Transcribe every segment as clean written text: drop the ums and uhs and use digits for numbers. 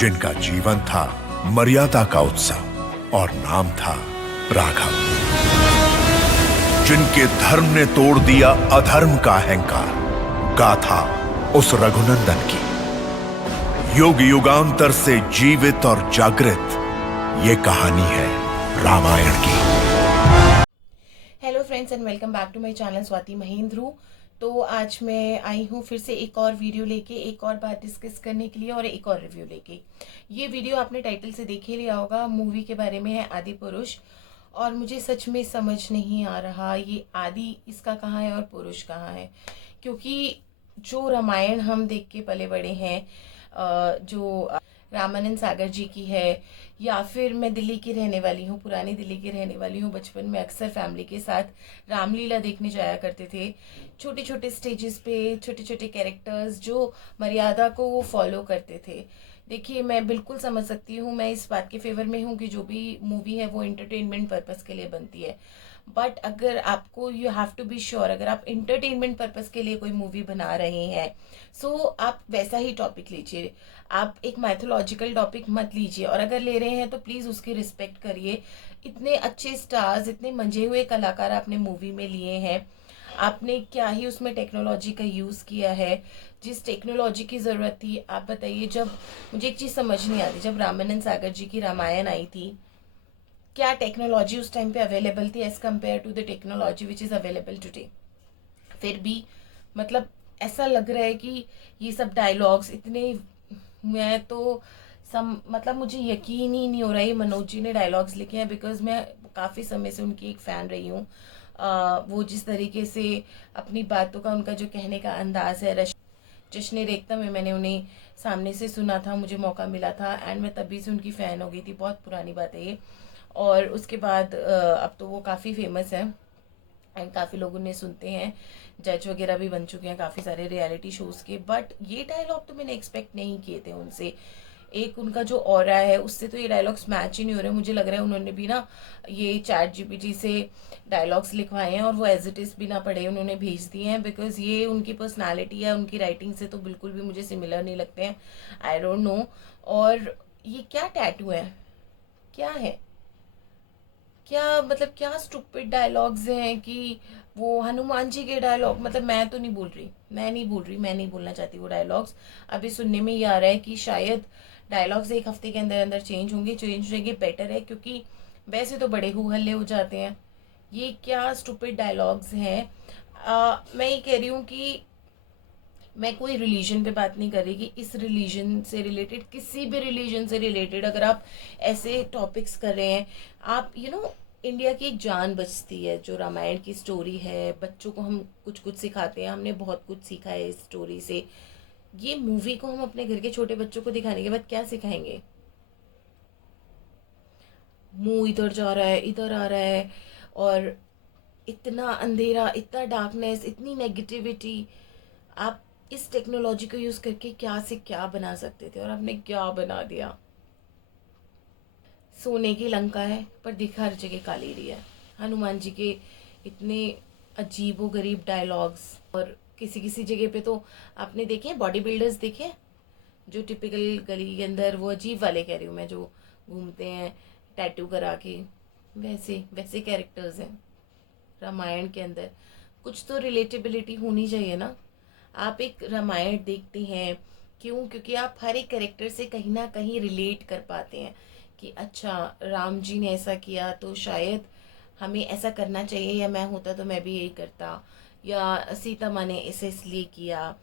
जिनका जीवन था मर्यादा का उत्सव और नाम था राघव, जिनके धर्म ने तोड़ दिया अधर्म का अहंकार। गाथा उस रघुनंदन की, युग युगांतर से जीवित और जागृत ये कहानी है रामायण की। Hello friends and welcome back to my channel Swati Mahendru. तो आज मैं आई हूँ फिर से एक और वीडियो लेके, एक और बात डिस्कस करने के लिए और एक और रिव्यू लेके। ये वीडियो आपने टाइटल से देख ही लिया होगा, मूवी के बारे में है आदि पुरुष। और मुझे सच में समझ नहीं आ रहा ये आदि इसका कहाँ है और पुरुष कहाँ है, क्योंकि जो रामायण हम देख के पले बड़े हैं, जो रामानंद सागर जी की है, या फिर मैं दिल्ली की रहने वाली हूँ, पुरानी दिल्ली की रहने वाली हूँ। बचपन में अक्सर फैमिली के साथ रामलीला देखने जाया करते थे। छोटे छोटे स्टेजेस पे छोटे छोटे कैरेक्टर्स जो मर्यादा को वो फॉलो करते थे। देखिए, मैं बिल्कुल समझ सकती हूँ, मैं इस बात के फेवर में हूँ कि जो भी मूवी है वो एंटरटेनमेंट पर्पस के लिए बनती है। बट अगर आपको, you have to be sure, अगर आप इंटरटेनमेंट पर्पस के लिए कोई मूवी बना रहे हैं, सो आप वैसा ही टॉपिक लीजिए। आप एक माइथोलॉजिकल टॉपिक मत लीजिए, और अगर ले रहे हैं तो प्लीज़ उसकी रिस्पेक्ट करिए। इतने अच्छे स्टार्स, इतने मंजे हुए कलाकार आपने मूवी में लिए हैं, आपने क्या ही उसमें टेक्नोलॉजी का यूज़ किया है। जिस टेक्नोलॉजी की ज़रूरत थी, आप बताइए। जब मुझे एक चीज़ समझ नहीं आती, जब रामानंद सागर जी की रामायण आई थी, क्या टेक्नोलॉजी उस टाइम पे अवेलेबल थी as compared to the technology which is available today? फिर भी मतलब ऐसा लग रहा है कि ये सब डायलॉग्स इतने, मैं तो मतलब मुझे यकीन ही नहीं हो रहा है ये मनोज जी ने डायलॉग्स लिखे हैं, बिकॉज मैं काफ़ी समय से उनकी एक फ़ैन रही हूँ। वो जिस तरीके से अपनी बातों का, उनका जो कहने का अंदाज है, जश्न रेख्ता में मैंने उन्हें सामने से सुना था, मुझे मौका मिला था, एंड मैं तभी से उनकी फ़ैन हो गई थी। बहुत पुरानी बात है ये। और उसके बाद अब तो वो काफ़ी फेमस है एंड काफ़ी लोग उन्हें सुनते हैं, जज वगैरह भी बन चुके हैं काफ़ी सारे रियलिटी शोज़ के। बट ये डायलॉग तो मैंने एक्सपेक्ट नहीं किए थे उनसे। एक उनका जो ऑरा है उससे तो ये डायलॉग्स मैच ही नहीं हो रहे। मुझे लग रहा है उन्होंने भी ना ये चैट जीपीटी से डायलॉग्स लिखवाए हैं और वो एज इट इज़ बिना पढ़े उन्होंने भेज दिए हैं, बिकॉज ये उनकी पर्सनालिटी है, उनकी राइटिंग से तो बिल्कुल भी मुझे सिमिलर नहीं लगते हैं। I don't know. और ये क्या टैटू है, क्या है, क्या मतलब क्या स्टूपिड डायलॉग्स हैं कि वो हनुमान जी के डायलॉग, मतलब मैं तो नहीं बोल रही, मैं नहीं बोलना चाहती वो डायलॉग्स। अभी सुनने में ये आ रहा है कि शायद डायलॉग्स एक हफ्ते के अंदर अंदर चेंज होंगे बेटर है, क्योंकि वैसे तो बड़े हु हल्ले हो जाते हैं। ये क्या स्टूपिड डायलॉग्स हैं। मैं ये कह रही हूँ कि मैं कोई रिलीजन पे बात नहीं कर रही कि इस रिलीजन से रिलेटेड, किसी भी रिलीजन से रिलेटेड अगर आप ऐसे टॉपिक्स कर रहे हैं, आप इंडिया की एक जान बचती है जो रामायण की स्टोरी है। बच्चों को हम कुछ कुछ सिखाते हैं, हमने बहुत कुछ सीखा है इस स्टोरी से। ये मूवी को हम अपने घर के छोटे बच्चों को दिखाने के बाद क्या सिखाएंगे? मुंह इधर जा रहा है, इधर आ रहा है, और इतना अंधेरा, इतना डार्कनेस, इतनी नेगेटिविटी। आप इस टेक्नोलॉजी को यूज करके क्या से क्या बना सकते थे, और आपने क्या बना दिया। सोने की लंका है पर दिखा हर जगह काली रही है। हनुमान जी के इतने अजीबो गरीब डायलॉग्स, और किसी किसी जगह पे तो आपने देखे हैं बॉडी बिल्डर्स, देखे हैं जो टिपिकल गली के अंदर, वो अजीब वाले कह रही हूँ मैं, जो घूमते हैं टैटू करा के, वैसे वैसे कैरेक्टर्स हैं रामायण के अंदर। कुछ तो रिलेटेबिलिटी होनी चाहिए ना। आप एक रामायण देखते हैं क्यों? क्योंकि आप हर एक कैरेक्टर से कहीं ना कहीं रिलेट कर पाते हैं कि अच्छा, राम जी ने ऐसा किया तो शायद हमें ऐसा करना चाहिए, या मैं होता तो मैं भी यही करता, या सीता माँ ने ऐसे इसलिए किया,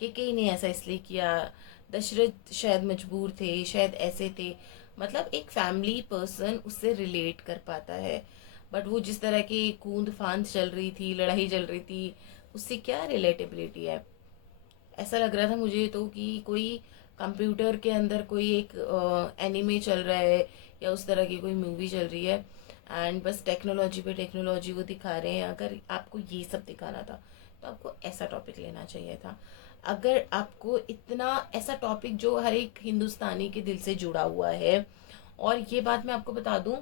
कई ने ऐसा इसलिए किया, दशरथ शायद मजबूर थे, शायद ऐसे थे। मतलब एक फैमिली पर्सन उससे रिलेट कर पाता है। बट वो जिस तरह की कूद फांद चल रही थी, लड़ाई चल रही थी, उससे क्या रिलेटेबिलिटी है? ऐसा लग रहा था मुझे तो कि कोई कंप्यूटर के अंदर कोई एक एनिमे चल रहा है, या उस तरह की कोई मूवी चल रही है, एंड बस टेक्नोलॉजी पे टेक्नोलॉजी को दिखा रहे हैं। अगर आपको ये सब दिखाना था तो आपको ऐसा टॉपिक लेना चाहिए था। अगर आपको इतना ऐसा टॉपिक जो हर एक हिंदुस्तानी के दिल से जुड़ा हुआ है, और ये बात मैं आपको बता दूं,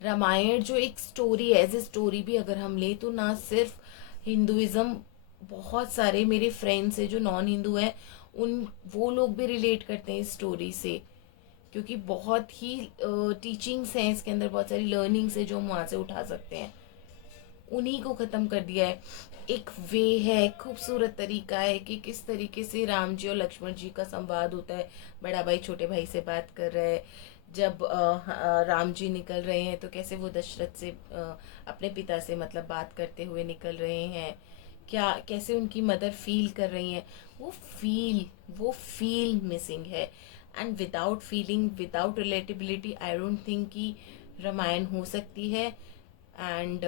रामायण जो एक स्टोरी है, एज ए स्टोरी भी अगर हम ले तो ना सिर्फ हिंदुइज्म, बहुत सारे मेरे फ्रेंड्स हैं जो नॉन हिंदू हैं, वो लोग भी रिलेट करते हैं इस स्टोरी से, क्योंकि बहुत ही टीचिंग्स हैं इसके अंदर, बहुत सारी लर्निंग्स है जो हम वहाँ से उठा सकते हैं। उन्हीं को ख़त्म कर दिया है। एक वे है, खूबसूरत तरीका है कि किस तरीके से राम जी और लक्ष्मण जी का संवाद होता है। बड़ा भाई छोटे भाई से बात कर रहा है, जब राम जी निकल रहे हैं तो कैसे वो दशरथ से अपने पिता से मतलब बात करते हुए निकल रहे हैं, क्या कैसे उनकी मदर फील कर रही हैं। वो फील मिसिंग है। And without feeling, without relatability, I don't think कि रामायण हो सकती है। एंड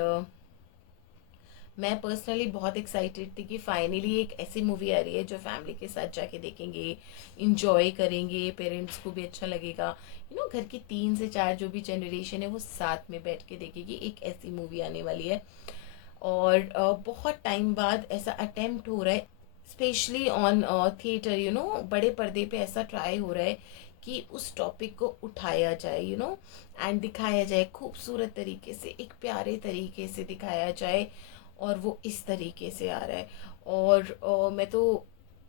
मैं पर्सनली बहुत एक्साइटेड थी कि फाइनली एक ऐसी मूवी आ रही है जो फैमिली के साथ जाके देखेंगे, इंजॉय करेंगे, पेरेंट्स को भी अच्छा लगेगा। घर की 3 से 4 जो भी जनरेशन है वो साथ में बैठ के देखेगी। एक ऐसी मूवी आने वाली है और बहुत टाइम बाद ऐसा अटेम्प्ट हो रहा है, स्पेशली ऑन थिएटर, बड़े पर्दे पे ऐसा ट्राई हो रहा है कि उस टॉपिक को उठाया जाए, एंड दिखाया जाए खूबसूरत तरीके से, एक प्यारे तरीके से दिखाया जाए। और वो इस तरीके से आ रहा है। और मैं तो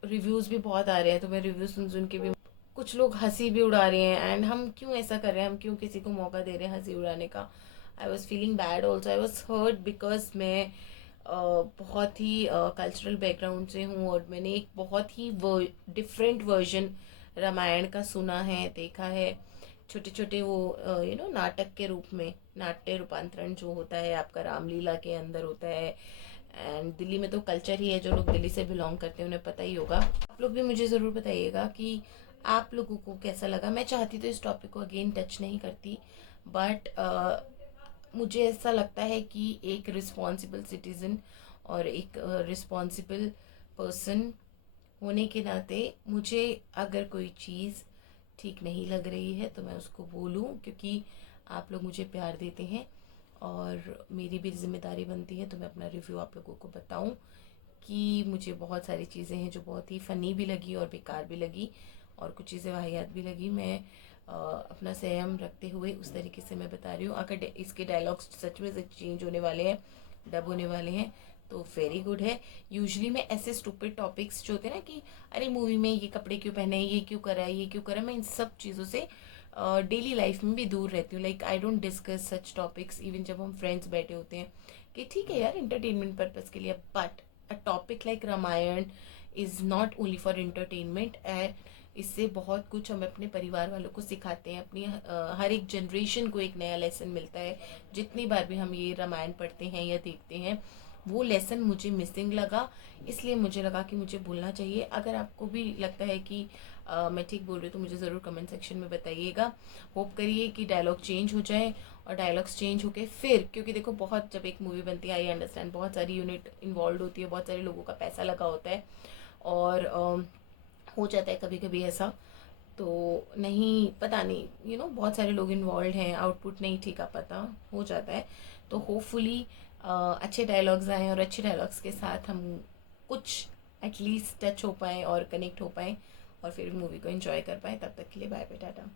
रिव्यूज़ भी बहुत आ रहे हैं, तो मैं रिव्यूज़ सुन सुन के भी, कुछ लोग हंसी भी उड़ा रहे हैं। एंड हम क्यों ऐसा कर रहे हैं, हम क्यों किसी को मौका दे रहे हैं हंसी उड़ाने का। I was feeling bad also, I was hurt, because मैं बहुत ही कल्चरल बैकग्राउंड से हूँ और मैंने एक बहुत ही डिफरेंट वर्जन रामायण का सुना है, देखा है। छोटे छोटे वो नाटक के रूप में, नाट्य रूपांतरण जो होता है आपका रामलीला के अंदर होता है। एंड दिल्ली में तो कल्चर ही है, जो लोग दिल्ली से बिलोंग करते हैं उन्हें पता ही होगा। आप लोग भी मुझे ज़रूर बताइएगा कि आप लोगों को कैसा लगा। मैं चाहती तो इस टॉपिक को अगेन टच नहीं करती, बट मुझे ऐसा लगता है कि एक रिस्पॉन्सिबल सिटीज़न और एक रिस्पॉन्सिबल पर्सन होने के नाते मुझे अगर कोई चीज़ ठीक नहीं लग रही है तो मैं उसको बोलूं, क्योंकि आप लोग मुझे प्यार देते हैं और मेरी भी जिम्मेदारी बनती है। तो मैं अपना रिव्यू आप लोगों को बताऊं कि मुझे बहुत सारी चीज़ें हैं जो बहुत ही फ़नी भी लगी और बेकार भी लगी, और कुछ चीज़ें वाहियात भी लगी। मैं अपना संयम रखते हुए उस तरीके से मैं बता रही हूँ। अगर इसके डायलॉग्स सच में चेंज होने वाले हैं, डब होने वाले हैं, तो वेरी गुड है। यूजुअली मैं ऐसे स्टूपिड टॉपिक्स जो होते हैं ना कि अरे मूवी में ये कपड़े क्यों पहने, ये क्यों करा, ये क्यों करा, मैं इन सब चीज़ों से डेली लाइफ में भी दूर रहती हूँ। Like I don't discuss such topics even जब हम फ्रेंड्स बैठे होते हैं, कि ठीक है यार इंटरटेनमेंट पर्पज़ के लिए, but a topic like Ramayana is not only for entertainment. And इससे बहुत कुछ हम अपने परिवार वालों को सिखाते हैं, अपनी हर एक जनरेशन को एक नया लेसन मिलता है। जितनी बार भी हम ये रामायण पढ़ते हैं या देखते हैं, वो लेसन मुझे मिसिंग लगा, इसलिए मुझे लगा कि मुझे बोलना चाहिए। अगर आपको भी लगता है कि मैं ठीक बोल रही हूँ तो मुझे ज़रूर कमेंट सेक्शन में बताइएगा। होप करिए कि डायलॉग चेंज हो जाए, और डायलॉग्स चेंज होके फिर, क्योंकि देखो बहुत जब एक मूवी बनती है, आई अंडरस्टैंड बहुत सारी यूनिट इन्वॉल्व होती है, बहुत सारे लोगों का पैसा लगा होता है, और हो जाता है कभी कभी ऐसा, तो नहीं पता नहीं, बहुत सारे लोग इन्वॉल्व हैं, आउटपुट नहीं ठीक आ पाता, हो जाता है। तो होपफुली अच्छे डायलॉग्स आएँ और अच्छे डायलॉग्स के साथ हम कुछ एटलीस्ट टच हो पाएँ और कनेक्ट हो पाएँ, और फिर मूवी को एंजॉय कर पाएँ। तब तक के लिए बाय बाय, टाटा।